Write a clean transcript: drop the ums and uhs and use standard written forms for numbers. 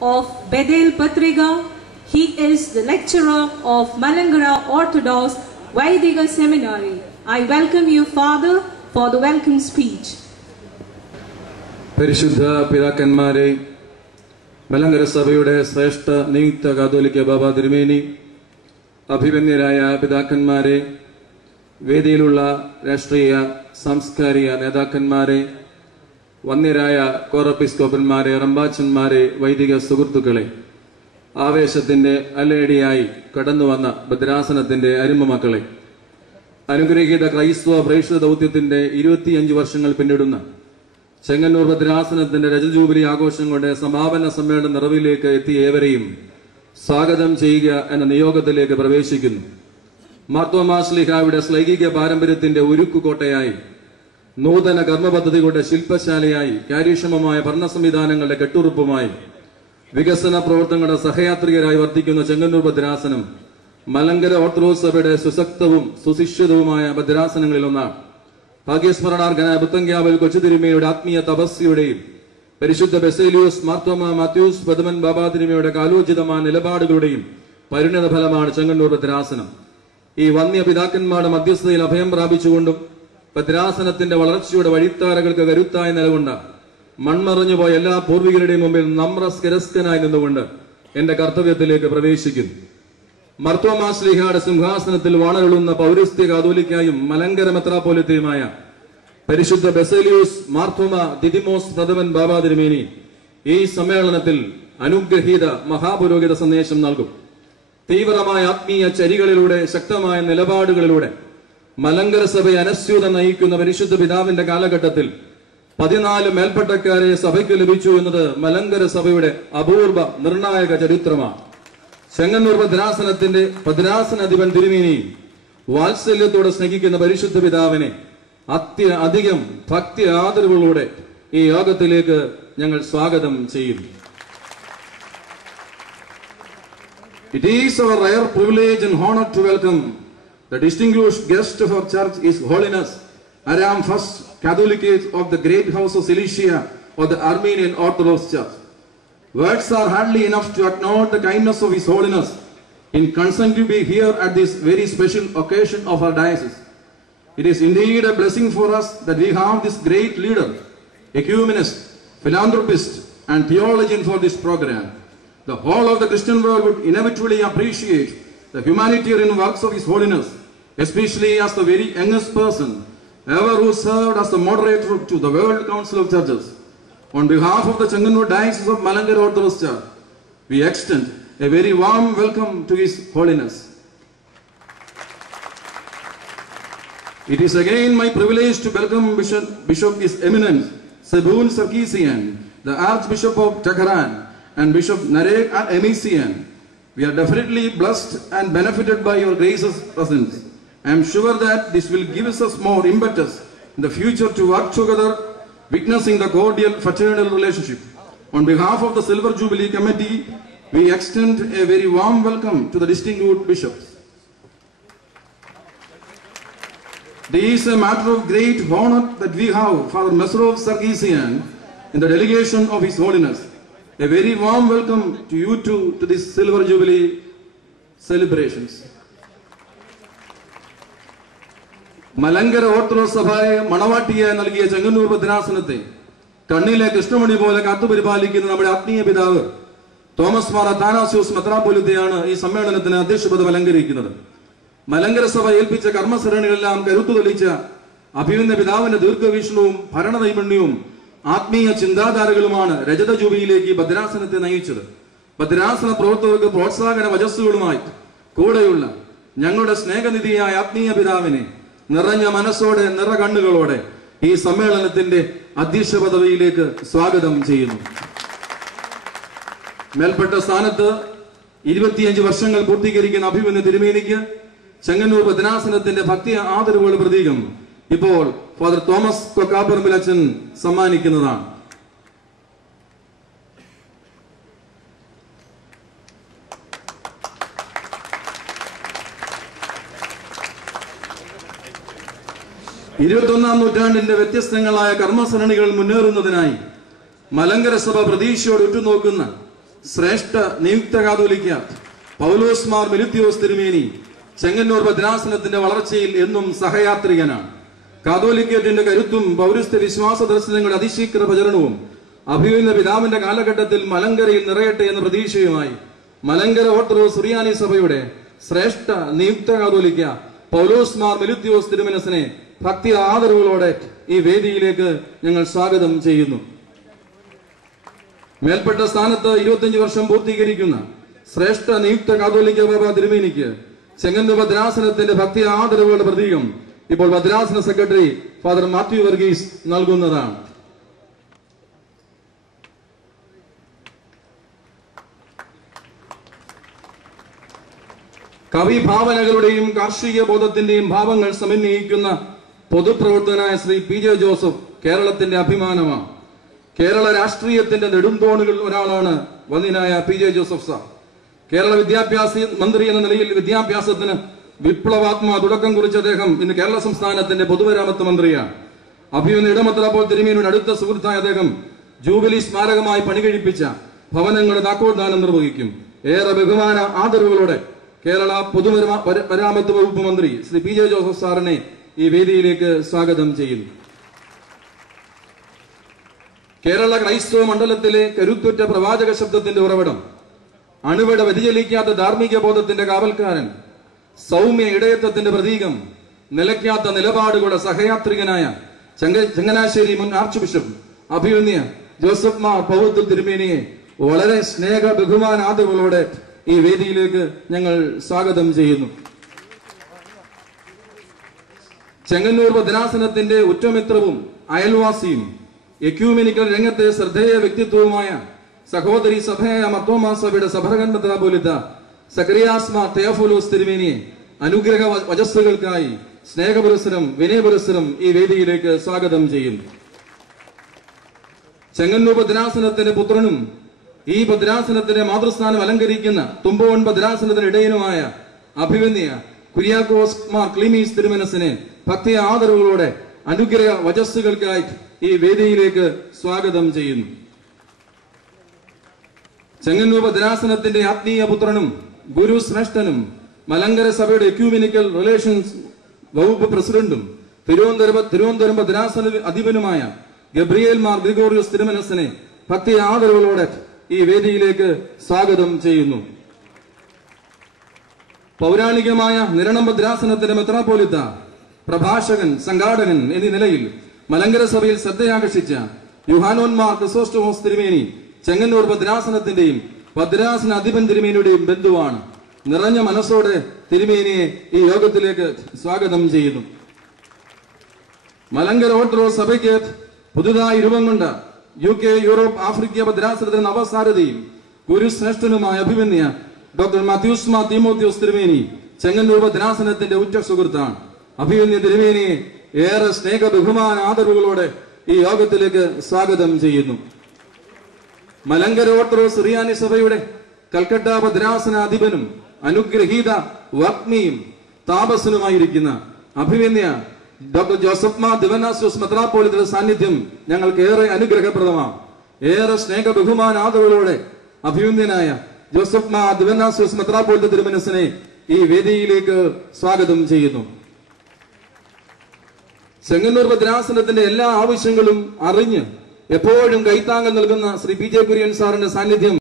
of Bethel Patriga. He is the lecturer of Malangara Orthodox Vaidika Seminary. I welcome you, Father, for the welcome speech. പരിശുദ്ധ പിതാക്കന്മാരെ, മലങ്കര സഭയുടെ ശ്രേഷ്ഠ നിയുക്ത കാതോലിക്ക ബാബ തിരുമേനി, അഭിമന്യരായ പിതാക്കന്മാരെ, വേദിയിലുള്ള രാഷ്ട്രീയ സാംസ്കാരിക നേതാക്കന്മാരെ, വന്യരായ കോറപ്പിസ്കോപ്പന്മാരെ, റമ്പാച്ചന്മാരെ, വൈദിക സുഹൃത്തുക്കളെ, ആവേശത്തിന്റെ അലയടിയായി കടന്നുവന്ന ഭദ്രാസനത്തിന്റെ അരുമ മക്കളെ, അനുഗ്രഹീത ക്രൈസ്തവ പ്രേക്ഷിത ദൗത്യത്തിന്റെ 25 വർഷങ്ങൾ പിന്നിടുന്ന ചെങ്ങന്നൂർ ഭദ്രാസനത്തിന്റെ രജതജൂബിലി ആഘോഷങ്ങളുടെ സമാപന സമ്മേളന നിറവിലേക്ക് എത്തിയ ഏവരെയും സ്വാഗതം ചെയ്യുക എന്ന നിയോഗത്തിലേക്ക് പ്രവേശിക്കുന്നു. മാർത്തോമാ ശ്ലീഹായുടെ ശ്ലൈകിക പാരമ്പര്യത്തിന്റെ ഉരുക്കുകോട്ടയായി, നൂതന കർമ്മപദ്ധതികളുടെ ശില്പശാലയായി, കാര്യക്ഷമമായ ഭരണ സംവിധാനങ്ങളുടെ കെട്ടുറപ്പുമായി, വികസന പ്രവർത്തനങ്ങളുടെ സഹയാത്രികരായി വർദ്ധിക്കുന്ന ചെങ്ങന്നൂർ ഭദ്രാസനം മലങ്കര ഓർത്തഡോക്സ് സഭയുടെ സുശക്തവും സുശിക്ഷിതവുമായ ഭദ്രാസനങ്ങളിലൊന്നാണ്. ഭാഗ്യസ്മരണാർഹനായ പുത്തങ്കാവൽ കൊച്ചുതിരുമേനിയുടെ ആത്മീയ തപസ്യയുടെയും പരിശുദ്ധ ബെസേലിയോസ് മാർത്തോമാ മാത്യൂസ് പദമൻ ബാബാ തിരുമേനിയുടെ കാലോചിതമായ നിലപാടുകളുടെയും പരിണിത ഫലമാണ് ചെങ്ങന്നൂർ ഭദ്രാസനം. ഈ വന്യ പിതാക്കന്മാരുടെ മധ്യസ്ഥതയിൽ അഭയം പ്രാപിച്ചുകൊണ്ടും ഭദ്രാസനത്തിന്റെ വളർച്ചയുടെ വഴിത്താരകൾക്ക് കരുത്തായി നിലകൊണ്ട മൺമറഞ്ഞുപോയ എല്ലാ പൂർവികരുടെയും മുമ്പിൽ നമ്രസ്കരസ്കനായി നിന്നുകൊണ്ട് എന്റെ കർത്തവ്യത്തിലേക്ക് പ്രവേശിക്കുന്നു. മാർത്തോമാ ശ്ലീഹായുടെ സിംഹാസനത്തിൽ വാണരുളുന്ന പൗരസ്ത്യ കാതോലിക്കായും മലങ്കര മെത്രാപ്പോലിത്തയുമായ പരിശുദ്ധ ബെസേലിയോസ് മാർത്തോമാ ദിദിമോസ് പ്രഥമൻ ബാബാ തിരുമേനി ഈ സമ്മേളനത്തിൽ അനുഗ്രഹീത മഹാപുരോഹിത സന്ദേശം നൽകും. തീവ്രമായ ആത്മീയ ചരികളിലൂടെ, ശക്തമായ നിലപാടുകളിലൂടെ മലങ്കര സഭയെ അനസ്യൂതം നയിക്കുന്ന പരിശുദ്ധ പിതാവിന്റെ കാലഘട്ടത്തിൽ 14 മേൽപ്പട്ടക്കാരെ സഭയ്ക്ക് ലഭിച്ചു എന്നത് മലങ്കര സഭയുടെ അപൂർവ നിർണായക ചരിത്രമാണ്. ചെങ്ങന്നൂർ ഭദ്രാസനത്തിന്റെ ഭദ്രാസനാധിപൻ തിരുമേനിയും വാത്സല്യത്തോടെ സ്നേഹിക്കുന്ന പരിശുദ്ധ പിതാവിനെ അധികം ഭക്തി ആദരവുകളോടെ ഈ യോഗത്തിലേക്ക് ഞങ്ങൾ സ്വാഗതം ചെയ്യുന്നു. It is our rare privilege and honor to welcome the distinguished guest of our church, His Holiness Aram First Catholicate of the Great House of Cilicia of the Armenian Orthodox Church. Words are hardly enough to acknowledge the kindness of His Holiness in consenting to be here at this very special occasion of our diocese. It is indeed a blessing for us that we have this great leader, ecumenist, philanthropist, and theologian for this program. The whole of the Christian world would inevitably appreciate the humanitarian works of His Holiness, especially as the very youngest person ever who served as the moderator to the World Council of Churches. On behalf of the Chenganur Diocese of Malangara Orthodox Church, we extend a very warm welcome to His Holiness. It is again my privilege to welcome Bishop His Eminence Sebun Sarkisian, the Archbishop of Takharan, and Bishop Narek Emisian. We are definitely blessed and benefited by your gracious presence. I am sure that this will give us more impetus in the future to work together, witnessing the cordial fraternal relationship. On behalf of the Silver Jubilee Committee, we extend a very warm welcome to the distinguished bishops. It is a matter of great honor that we have Father Mesrov Sarkisian in the delegation of His Holiness. A very warm welcome to you too to this Silver Jubilee celebrations. Malankara orthodox സഭയെ മണവാട്ടിയായി നൽകിയ ചെങ്ങന്നൂർ ഭദ്രാസനത്തെ കണ്ണിലെ കൃഷ്ണമണി പോലെ കാത്തുപരിപാലിക്കുന്ന നമ്മുടെ ആത്മീയ പിതാവ് Thomas Mar Athanasius മെത്രാപ്പോലിത്തയാണ് ഈ സമ്മേളനത്തിന് അധ്യക്ഷപദം അലങ്കരിക്കുന്നത്. മലങ്കര സഭ ഏൽപ്പിച്ച കർമ്മസരണികളെല്ലാം കരുത്തു തെളിച്ച അഭിമന്യ പിതാവിന്റെ ദീർഘവീക്ഷണവും ഭരണനൈപുണ്യവും ആത്മീയ ചിന്താധാരകളുമാണ് രജത ജൂബിലിയിലേക്ക് ഭദ്രാസനത്തെ നയിച്ചത്. ഭദ്രാസന പ്രവർത്തകർക്ക് പ്രോത്സാഹന വചസ്സുകളുമായി കൂടെയുള്ള ഞങ്ങളുടെ സ്നേഹനിധിയായ ആത്മീയ പിതാവിനെ നിറഞ്ഞ മനസ്സോടെ, നിറ കണ്ണുകളോടെ ഈ സമ്മേളനത്തിന്റെ അധ്യക്ഷ പദവിയിലേക്ക് സ്വാഗതം ചെയ്യുന്നു. മേൽപ്പെട്ട സ്ഥാനത്ത് 25 വർഷങ്ങൾ പൂർത്തീകരിക്കുന്ന അഭിമന്യ തിരുമേനിക്ക് ചെങ്ങന്നൂർ ഭദ്രാസനത്തിന്റെ ഭക്തി ആദരവുകളുടെ പ്രതീകം ഇപ്പോൾ ഫാദർ തോമസ് കൊക്കാപ്പറമ്പിലച്ചൻ സമ്മാനിക്കുന്നതാണ്. ഇരുപത്തൊന്നാം നൂറ്റാണ്ടിന്റെ വ്യത്യസ്തങ്ങളായ കർമ്മസരണികൾ മുന്നേറുന്നതിനായി മലങ്കര സഭ പ്രതീക്ഷയോട് ഉറ്റുനോക്കുന്ന ശ്രേഷ്ഠ നിയുക്ത കാതോലിക്ക പൗലോസ് മാർ മെലിത്യോസ് തിരുമേനി ചെങ്ങന്നൂർ ഭദ്രാസനത്തിന്റെ വളർച്ചയിൽ എന്നും സഹയാത്രികനാണ്. കാതോലിക്കേറ്റിന്റെ കരുത്തും പൗരസ്ത്യ വിശ്വാസ ദർശനങ്ങളുടെ അതിശീഘ്ര പ്രചരണവും അഭിമന്യ പിതാവിന്റെ കാലഘട്ടത്തിൽ മലങ്കരയിൽ നിറയട്ടെ എന്ന പ്രതീക്ഷയുമായി മലങ്കര ഓർത്തഡോക്സ് സുറിയാനി സഭയുടെ ശ്രേഷ്ഠ നിയുക്ത കാതോലിക്ക പൗലോസ് മാർ മെലിത്യോസ് തിരുമനസിനെ ഭക്തി ആദരവുകളോടെ ഈ വേദിയിലേക്ക് ഞങ്ങൾ സ്വാഗതം ചെയ്യുന്നു. മേൽപ്പെട്ട സ്ഥാനത്ത് 25 വർഷം പൂർത്തീകരിക്കുന്ന ശ്രേഷ്ഠ നിയുക്ത കാതോലിക്ക ബാബ തിരുമേനിക്ക് ചെങ്ങന്നൂർ ഭദ്രാസനത്തിന്റെ ഭക്തി ആദരവുകളുടെ പ്രതീകം ഇപ്പോൾ ഭദ്രാസന സെക്രട്ടറി ഫാദർ മാത്യു വർഗീസ് നൽകുന്നതാണ്. കവിഭാവനകളുടെയും കാർഷിക ബോധത്തിന്റെയും ഭാവങ്ങൾ സമന്വയിക്കുന്ന പൊതുപ്രവർത്തകനായ ശ്രീ പി ജെ ജോസഫ് കേരളത്തിന്റെ അഭിമാനമാണ്. കേരള രാഷ്ട്രീയത്തിന്റെ നെടുന്തോണുകളിൽ ഒരാളാണ് വന്യനായ P J Joseph sir. Kerala വിദ്യാഭ്യാസ മന്ത്രി എന്ന നിലയിൽ വിദ്യാഭ്യാസത്തിന് വിപ്ലവാത്മക തുടക്കം കുറിച്ച അദ്ദേഹം ഇന്ന് കേരള സംസ്ഥാനത്തിന്റെ പൊതുമരാമത്ത് മന്ത്രിയാണ്. അഭിമന്യ ഇടമത്രപ്പോൾ തിരുമേനിയുടെ അടുത്ത സുഹൃത്തായ അദ്ദേഹം ജൂബിലി സ്മാരകമായി പണികഴിപ്പിച്ച ഭവനങ്ങളുടെ താക്കോൽദാനം നിർവഹിക്കും. ഏറെ ബഹുമാന ആദരവുകളോടെ കേരള പൊതുമരാമത്ത് വകുപ്പ് മന്ത്രി ശ്രീ പി ജെ ജോസഫ് സാറിനെ ഈ വേദിയിലേക്ക് സ്വാഗതം ചെയ്യുന്നു. കേരള ക്രൈസ്തവ മണ്ഡലത്തിലെ കരുത്തുറ്റ പ്രവാചക ശബ്ദത്തിന്റെ ഉറവിടം, അണുവിട വ്യതിചലിക്കാത്ത ധാർമ്മിക ബോധത്തിന്റെ കാവൽക്കാരൻ, സൗമ്യ ഇടയത്വത്തിന്റെ പ്രതീകം, നിലയ്ക്കാത്ത നിലപാടുകളുടെ സഹയാത്രികനായ ചങ്ങനാശ്ശേരി മുൻ ആർച്ച് ബിഷപ്പ് അഭിമന്യ ജോസഫ് മാർ പൗത്തു തിരുമേനിയെ വളരെ സ്നേഹ ബഹുമാന ആദരവുകളോടെ ഈ വേദിയിലേക്ക് ഞങ്ങൾ സ്വാഗതം ചെയ്യുന്നു. ചെങ്ങന്നൂർ ഭദ്രാസനത്തിന്റെ ഉറ്റമിത്രവും അയൽവാസിയും എക്യൂമെനിക്കൽ രംഗത്തെ ശ്രദ്ധേയ വ്യക്തിത്വവുമായ സഹോദരി സഭയായ മർത്തോമാ സഭയുടെ സഭരകൻ മെത്രാപ്പോലീത്ത സക്കറിയാസ് മാർ തെയോഫിലോസ് തിരുമേനിയെ അനുഗ്രഹ വചസ്സുകൾക്കായി സ്നേഹപുരസ്സരം വിനയപുരസ്സരം ഈ വേദിയിലേക്ക് സ്വാഗതം ചെയ്യുന്നു. ചെങ്ങന്നൂർ ഭദ്രാസനത്തിന്റെ പുത്രനും ഈ ഭദ്രാസനത്തിന്റെ മാതൃസ്ഥാനം അലങ്കരിക്കുന്ന തുമ്പോൺ ഭദ്രാസനത്തിന്റെ ഇടയനുമായ അഭിമന്യ കുര്യാക്കോസ് മാർ ക്ലീമീസ് തിരുമനസിനെ ഭക്തി ആദരവുകളോടെ അനുഗ്രഹ വചസ്സുകൾക്കായി ഈ വേദിയിലേക്ക് സ്വാഗതം ചെയ്യുന്നു. ചെങ്ങന്നൂർ ഭദ്രാസനത്തിന്റെ ആത്മീയ പുത്രനും ഗുരു ശ്രേഷ്ഠനും മലങ്കര സഭയുടെ എക്യൂമെനിക്കൽ റിലേഷൻസ് വകുപ്പ് പ്രസിഡന്റും തിരുവനന്തപുരം ഭദ്രാസന അധിപനുമായ ഗബ്രിയേൽ മാർ ഗ്രിഗോറിയോസ് തിരുമനസിനെ ഭക്തി ആദരവുകളോടെ ഈ വേദിയിലേക്ക് സ്വാഗതം ചെയ്യുന്നു. പൗരാണികമായ നിരണം ഭദ്രാസനത്തിന്റെ മെത്രാപ്പോലിത്ത, പ്രഭാഷകൻ, സംഘാടകൻ എന്നീ നിലയിൽ മലങ്കര സഭയിൽ ശ്രദ്ധയാകർഷിച്ച യുഹാനോൻ മാർ ക്രിസോസ്റ്റോമോസ് തിരുമേനി ചെങ്ങന്നൂർ ഭദ്രാസനത്തിന്റെയും ഭദ്രാസന അധിപൻ തിരുമേനിയുടെയും ബന്ധുവാണ്. നിറഞ്ഞ മനസ്സോടെ തിരുമേനിയെ ഈ യോഗത്തിലേക്ക് സ്വാഗതം ചെയ്യുന്നു. മലങ്കര ഓർത്തഡോക്സ് സഭയ്ക്ക് പുതുതായി രൂപം കൊണ്ട UK, യൂറോപ്പ്, ആഫ്രിക്ക ഭദ്രാസനത്തിന്റെ നവസാരഥിയും ഗുരുശ്രേഷ്ഠനുമായ അഭിമന്യ ഡോക്ടർ മാത്യൂസ് മാർ തീമോത്തിയോസ് തിരുമേനി ചെങ്ങന്നൂർ ഭദ്രാസനത്തിന്റെ ഉറ്റ സുഹൃത്താണ്. അഭിമന്യ തിരുമേനിയെ ഏറെ സ്നേഹ ബഹുമാന ആദരവുകളോടെ ഈ യോഗത്തിലേക്ക് സ്വാഗതം ചെയ്യുന്നു. മലങ്കര ഓർത്തഡോക്സ് സുറിയാനി സഭയുടെ കൽക്കട്ട ഭദ്രാസന അധിപനും അനുഗ്രഹീത വാഗ്മിയും താപസനുമായിരിക്കുന്ന അഭിമന്യ ഡോക്ടർ ജോസഫ് മാർ ദിവനാസ്യോസ് മെത്രാപ്പോലീത്തയുടെ സാന്നിധ്യം ഞങ്ങൾക്ക് ഏറെ അനുഗ്രഹപ്രദമാണ്. ഏറെ സ്നേഹ ബഹുമാന ആദരവുകളോടെ അഭിമന്യനായ ജോസഫ് മാർ ദിവനാസ്യോസ് മെത്രാപ്പോലീത്ത തിരുമനസിനെ ഈ വേദിയിലേക്ക് സ്വാഗതം ചെയ്യുന്നു. ചെങ്ങന്നൂർ ഭദ്രാസനത്തിന്റെ എല്ലാ ആവശ്യങ്ങളും അറിഞ്ഞ് എപ്പോഴും കൈത്താങ്ങൽ നൽകുന്ന ശ്രീ പി ജെ കുര്യൻ സാറിന്റെ സാന്നിധ്യം